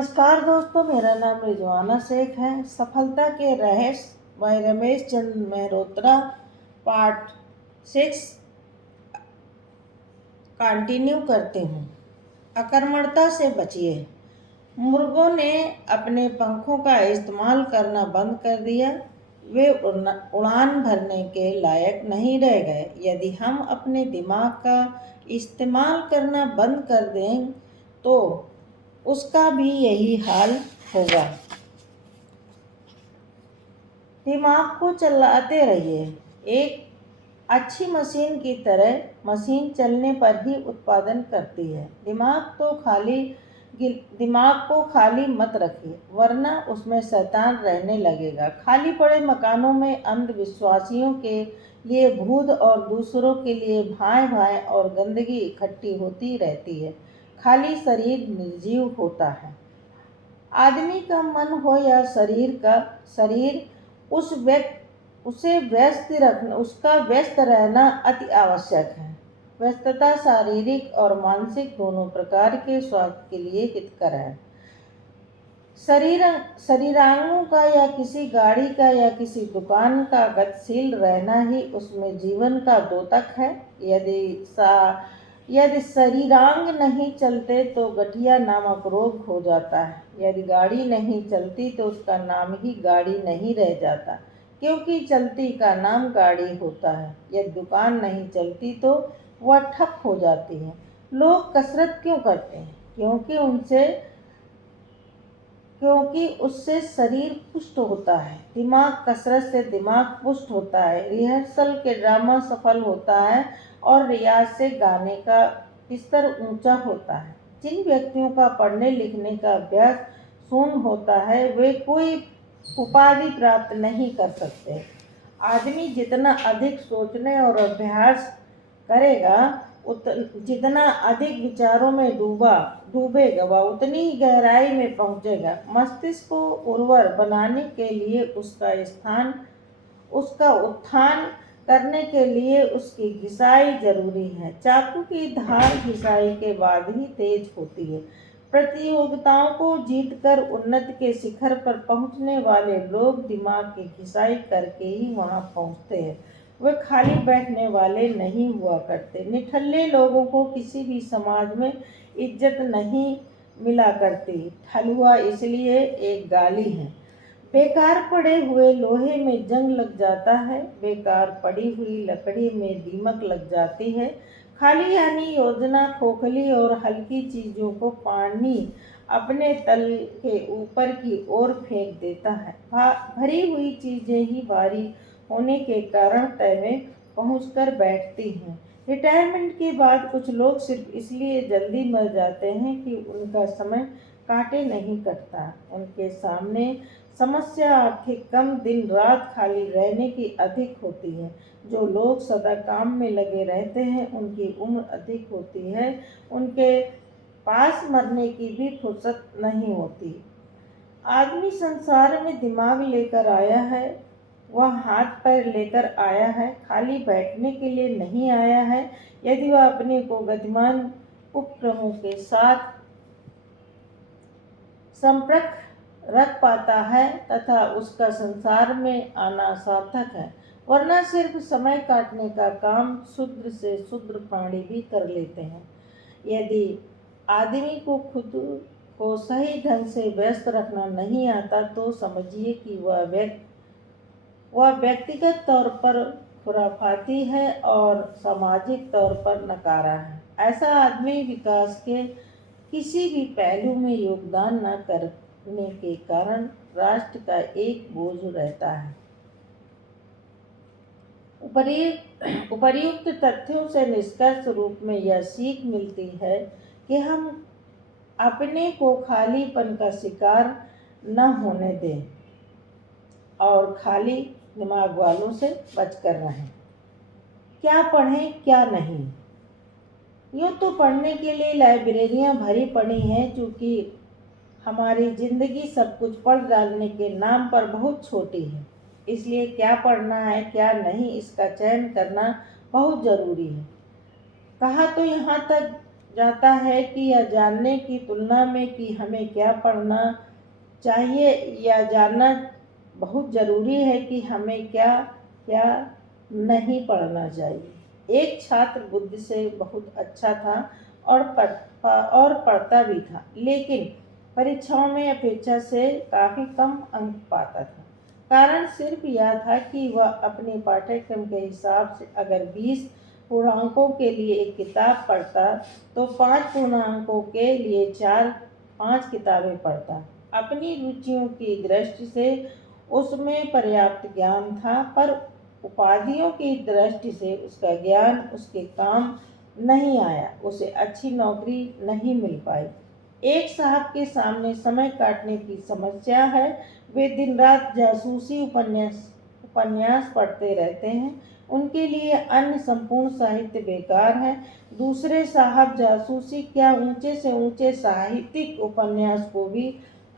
नमस्कार दोस्तों, मेरा नाम रिजवाना शेख है। सफलता के रहस्य bye Ramesh Chandra Mehrotra, part 6 continue करती हूँ। अकर्मणता से बचिए। मुर्गों ने अपने पंखों का इस्तेमाल करना बंद कर दिया। वे उड़ान भरने के लायक नहीं रह गए। यदि हम अपने दिमाग का इस्तेमाल करना बंद कर दें तो उसका भी यही हाल होगा। दिमाग को चलाते रहिए। एक अच्छी मशीन की तरह मशीन चलने पर ही उत्पादन करती है। दिमाग को खाली मत रखिए, वरना उसमें शैतान रहने लगेगा। खाली पड़े मकानों में अंधविश्वासियों के लिए भूत और दूसरों के लिए भाएं भाएं और गंदगी इकट्ठी होती रहती है। खाली शरीर निर्जीव होता है। आदमी का मन हो या शरीर उसका व्यस्त रहना अति आवश्यक है। व्यस्तता शारीरिक और मानसिक दोनों प्रकार के स्वास्थ्य के लिए हितकर है। शरीरांगों का या किसी गाड़ी का या किसी दुकान का गतिशील रहना ही उसमें जीवन का द्योतक है। यदि शरीरांग नहीं चलते तो गठिया नामक रोग हो जाता है। यदि गाड़ी नहीं चलती तो उसका नाम ही गाड़ी नहीं रह जाता, क्योंकि चलती का नाम गाड़ी होता है। यदि दुकान नहीं चलती तो वह ठप हो जाती है। लोग कसरत क्यों करते हैं? क्योंकि उससे शरीर पुष्ट होता है। कसरत से दिमाग पुष्ट होता है। रिहर्सल के ड्रामा सफल होता है और रियाज से गाने का स्तर ऊंचा होता है। जिन व्यक्तियों का पढ़ने लिखने का अभ्यास शून्य होता है वे कोई उपाधि प्राप्त नहीं कर सकते। आदमी जितना अधिक सोचने और अभ्यास करेगा, जितना अधिक विचारों में डूबेगा, वह उतनी ही गहराई में पहुंचेगा। मस्तिष्क को उर्वर बनाने के लिए उसका उत्थान करने के लिए उसकी घिसाई जरूरी है। चाकू की धार घिसाई के बाद ही तेज होती है। प्रतियोगिताओं को जीतकर उन्नति के शिखर पर पहुंचने वाले लोग दिमाग की घिसाई करके ही वहां पहुंचते हैं। वे खाली बैठने वाले नहीं हुआ करते। निठल्ले लोगों को किसी भी समाज में इज्जत नहीं मिला करती। ठलुआ इसलिए एक गाली है। बेकार पड़े हुए लोहे में जंग लग जाता है। बेकार पड़ी हुई लकड़ी में दीमक लग जाती है। खाली यानी योजना खोखली और हल्की चीजों को पानी अपने तल के ऊपर की ओर फेंक देता है। भरी हुई चीजें ही भारी होने के कारण तय में पहुंचकर बैठती हैं। रिटायरमेंट के बाद कुछ लोग सिर्फ इसलिए जल्दी मर जाते हैं कि उनका समय काटे नहीं कटता। उनके सामने समस्या आर्थिक कम, दिन रात खाली रहने की अधिक होती है। जो लोग सदा काम में लगे रहते हैं उनकी उम्र अधिक होती है। उनके पास मरने की भी फुर्सत नहीं होती। आदमी संसार में दिमाग लेकर आया है, वह हाथ पैर लेकर आया है, खाली बैठने के लिए नहीं आया है। यदि वह अपने को गतिमान उपक्रमों के साथ संपर्क रख पाता है तथा उसका संसार में आना सार्थक है, वरना सिर्फ समय काटने का काम शूद्र से शूद्र प्राणी भी कर लेते हैं। यदि आदमी को खुद को सही ढंग से व्यस्त रखना नहीं आता तो समझिए कि वह व्यक्तिगत तौर पर खुराफाती है और सामाजिक तौर पर नकारा है। ऐसा आदमी विकास के किसी भी पहलू में योगदान न करने के कारण राष्ट्र का एक बोझ रहता है। उपर्युक्त तथ्यों से निष्कर्ष रूप में यह सीख मिलती है कि हम अपने को खालीपन का शिकार न होने दें और खाली दिमाग वालों से बचकर रहें। क्या पढ़ें क्या नहीं? यूँ तो पढ़ने के लिए लाइब्रेरियाँ भरी पड़ी हैं, चूँकि हमारी जिंदगी सब कुछ पढ़ डालने के नाम पर बहुत छोटी है। इसलिए क्या पढ़ना है क्या नहीं इसका चयन करना बहुत जरूरी है। कहा तो यहाँ तक जाता है कि यह जानने की तुलना में कि हमें क्या पढ़ना चाहिए, या जानना बहुत ज़रूरी है कि हमें क्या क्या नहीं पढ़ना चाहिए। एक छात्र बुद्धि से बहुत अच्छा था और पढ़ता भी था, लेकिन परीक्षाओं में अपेक्षा से काफ़ी कम अंक पाता था। कारण सिर्फ यह था कि वह अपने पाठ्यक्रम के हिसाब से अगर 20 पूर्णांकों के लिए एक किताब पढ़ता तो 5 पूर्णांकों के लिए 4-5 किताबें पढ़ता। अपनी रुचियों की दृष्टि से उसमें पर्याप्त ज्ञान था, पर उपाधियों की दृष्टि से उसका ज्ञान उसके काम नहीं आया, उसे अच्छी नौकरी नहीं मिल पाई। एक साहब के सामने समय काटने की समस्या है। वे दिन रात जासूसी उपन्यास पढ़ते रहते हैं। उनके लिए अन्य संपूर्ण साहित्य बेकार है। दूसरे साहब जासूसी क्या, ऊंचे से ऊंचे साहित्यिक उपन्यास को भी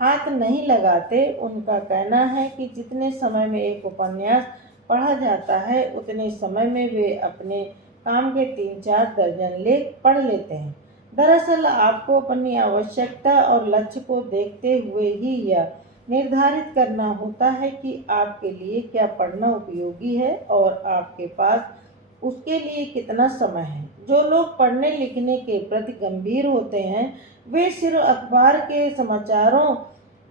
हाथ नहीं लगाते। उनका कहना है कि जितने समय में एक उपन्यास पढ़ा जाता है, उतने समय में वे अपने काम के 3-4 दर्जन लेख पढ़ लेते हैं। दरअसल आपको अपनी आवश्यकता और लक्ष्य को देखते हुए ही यह निर्धारित करना होता है कि आपके लिए क्या पढ़ना उपयोगी है और आपके पास उसके लिए कितना समय है। जो लोग पढ़ने लिखने के प्रति गंभीर होते हैं, वे सिर्फ अखबार के समाचारों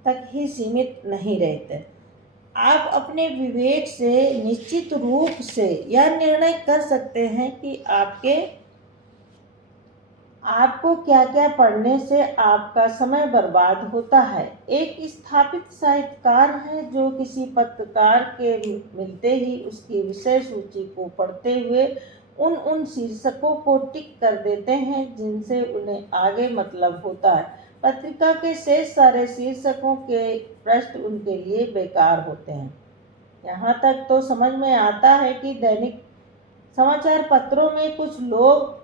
तक ही सीमित नहीं रहते। आप अपने विवेक से निश्चित रूप से यह निर्णय कर सकते हैं कि आपको क्या क्या पढ़ने से आपका समय बर्बाद होता है। एक स्थापित साहित्यकार है जो किसी पत्रकार के मिलते ही उसकी विषय सूची को पढ़ते हुए उन शीर्षकों को टिक कर देते हैं जिनसे उन्हें आगे मतलब होता है। पत्रिका के शेष सारे शीर्षकों के पृष्ठ उनके लिए बेकार होते हैं। यहाँ तक तो समझ में आता है कि दैनिक समाचार पत्रों में कुछ लोग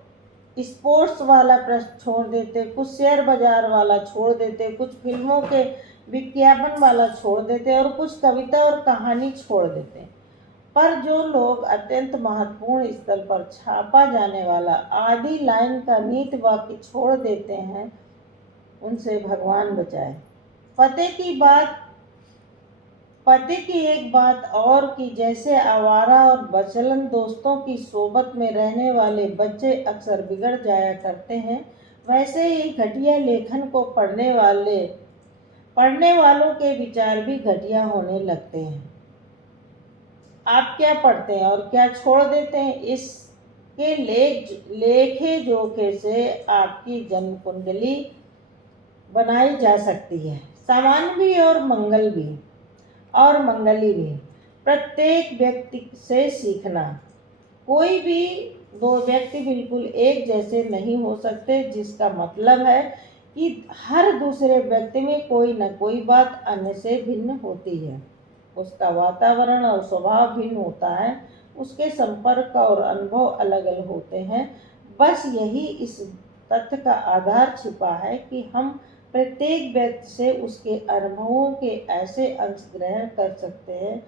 स्पोर्ट्स वाला पृष्ठ छोड़ देते, कुछ शेयर बाजार वाला छोड़ देते, कुछ फिल्मों के विज्ञापन वाला छोड़ देते और कुछ कविता और कहानी छोड़ देते। पर जो लोग अत्यंत महत्वपूर्ण स्थल पर छापा जाने वाला आधी लाइन का नीति वाक्य छोड़ देते हैं, उनसे भगवान बचाए। पते की एक बात और कि जैसे आवारा और बचलन दोस्तों की सोबत में रहने वाले बच्चे अक्सर बिगड़ जाया करते हैं, वैसे ही घटिया लेखन को पढ़ने वालों के विचार भी घटिया होने लगते हैं। आप क्या पढ़ते हैं और क्या छोड़ देते हैं, इसके लेखे जोखे से आपकी जन्म कुंडली बनाई जा सकती है। सामान्य भी और मंगली भी। प्रत्येक व्यक्ति से सीखना। कोई भी 2 व्यक्ति बिल्कुल एक जैसे नहीं हो सकते, जिसका मतलब है कि हर दूसरे व्यक्ति में कोई न कोई बात अन्य से भिन्न होती है। उसका वातावरण और स्वभाव भिन्न होता है, उसके संपर्क और अनुभव अलग अलग होते हैं। बस यही इस तथ्य का आधार छिपा है कि हम प्रत्येक व्यक्ति से उसके अनुभवों के ऐसे अंश ग्रहण कर सकते हैं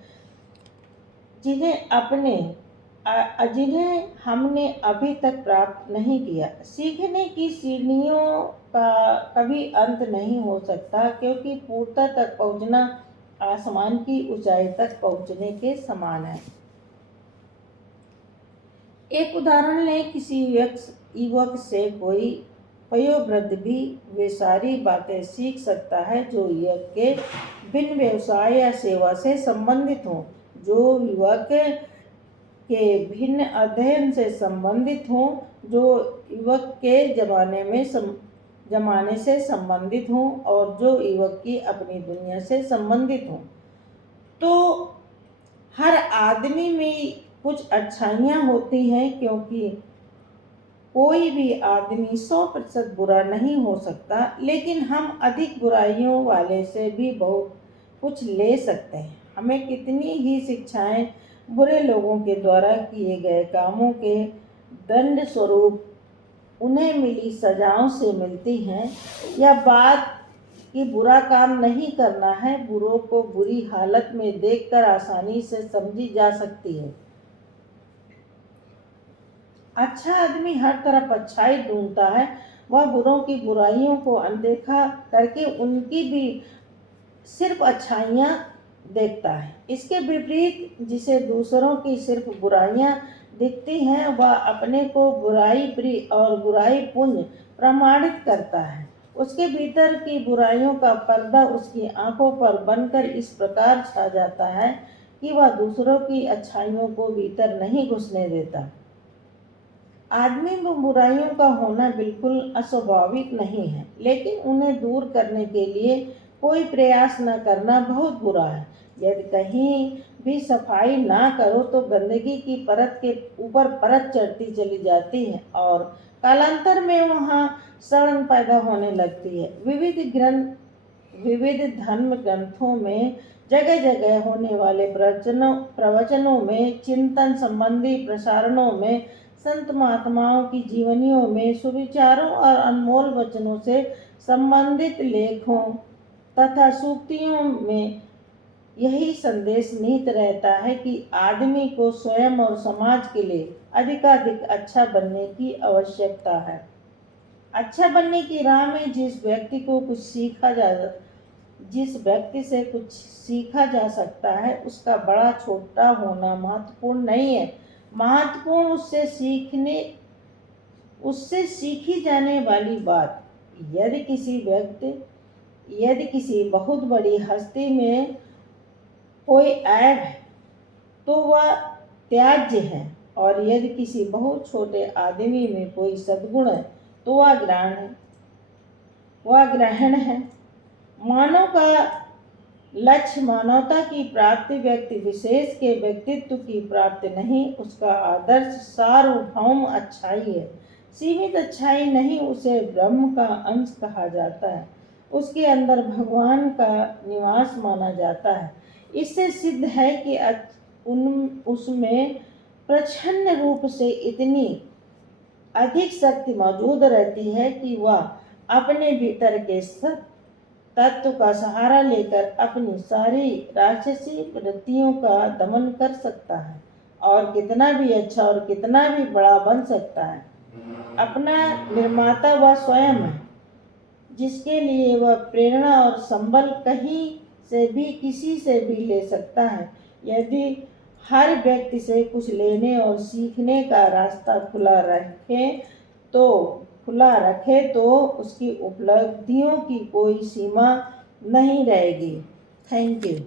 जिन्हें हमने अभी तक प्राप्त नहीं किया। सीखने की सीढ़ियों का कभी अंत नहीं हो सकता, क्योंकि पूर्णता तक पहुंचना आसमान की ऊंचाई तक पहुंचने के समान है। एक उदाहरण लें, किसी युवक से कोई वयोवृद्ध भी वे सारी बातें सीख सकता है जो युवक के भिन्न व्यवसाय या सेवा से संबंधित हों, जो युवक के भिन्न अध्ययन से संबंधित हों, जो युवक के जमाने से संबंधित हों और जो युवक की अपनी दुनिया से संबंधित हों। तो हर आदमी में कुछ अच्छाइयाँ होती हैं, क्योंकि कोई भी आदमी 100% बुरा नहीं हो सकता, लेकिन हम अधिक बुराइयों वाले से भी बहुत कुछ ले सकते हैं। हमें कितनी ही शिक्षाएं बुरे लोगों के द्वारा किए गए कामों के दंड स्वरूप उन्हें मिली सजाओं से मिलती हैं। यह बात कि बुरा काम नहीं करना है, बुरों को बुरी हालत में देखकर आसानी से समझी जा सकती है। अच्छा आदमी हर तरफ अच्छाई ढूंढता है, वह बुरों की बुराइयों को अनदेखा करके उनकी भी सिर्फ अच्छाइयाँ देखता है। इसके विपरीत जिसे दूसरों की सिर्फ बुराइयाँ दिखती हैं, वह अपने को बुराई प्रिय और बुराई पुण्य प्रमाणित करता है। उसके भीतर की बुराइयों का पर्दा उसकी आंखों पर बनकर इस प्रकार छा जाता है कि वह दूसरों की अच्छाइयों को भीतर नहीं घुसने देता। आदमी में बुराइयों का होना बिल्कुल अस्वाभाविक नहीं है, लेकिन उन्हें दूर करने के लिए कोई प्रयास न करना बहुत बुरा है। यदि कहीं भी सफाई ना करो तो गंदगी की परत के ऊपर परत चढ़ती चली जाती है और कालांतर में वहाँ सड़न पैदा होने लगती है। विविध धर्म ग्रंथों में जगह जगह होने वाले प्रवचनों में, चिंतन संबंधी प्रसारणों में, संत महात्माओं की जीवनियों में, सुविचारों और अनमोल वचनों से संबंधित लेखों तथा सूक्तियों में यही संदेश निहित रहता है कि आदमी को स्वयं और समाज के लिए अधिकाधिक अच्छा बनने की आवश्यकता है। अच्छा बनने की राह में जिस व्यक्ति से कुछ सीखा जा सकता है, उसका बड़ा छोटा होना महत्वपूर्ण नहीं है। महत्वपूर्ण उससे सीखी जाने वाली बात। यदि किसी बहुत बड़ी हस्ती में कोई ऐब है तो वह त्याज्य है, और यदि किसी बहुत छोटे आदमी में कोई सद्गुण है तो वह ग्रहण है। मानव का लक्ष्य मानवता की प्राप्ति व्यक्ति विशेष के व्यक्तित्व की प्राप्ति नहीं, उसका आदर्श सार्वभौम अच्छाई है। सीमित अच्छाई नहीं, उसे ब्रह्म का अंश कहा जाता है। उसके अंदर भगवान का निवास माना जाता है। इससे सिद्ध है कि उसमें प्रच्छन्न रूप से इतनी अधिक शक्ति मौजूद रहती है कि वह अपने भीतर के तत्व का सहारा लेकर अपनी सारी राक्षसी वृत्तियों का दमन कर सकता है और कितना भी अच्छा और कितना भी बड़ा बन सकता है। अपना निर्माता वह स्वयं है, जिसके लिए वह प्रेरणा और संबल कहीं से भी किसी से भी ले सकता है। यदि हर व्यक्ति से कुछ लेने और सीखने का रास्ता खुला रखे तो उसकी उपलब्धियों की कोई सीमा नहीं रहेगी। Thank you.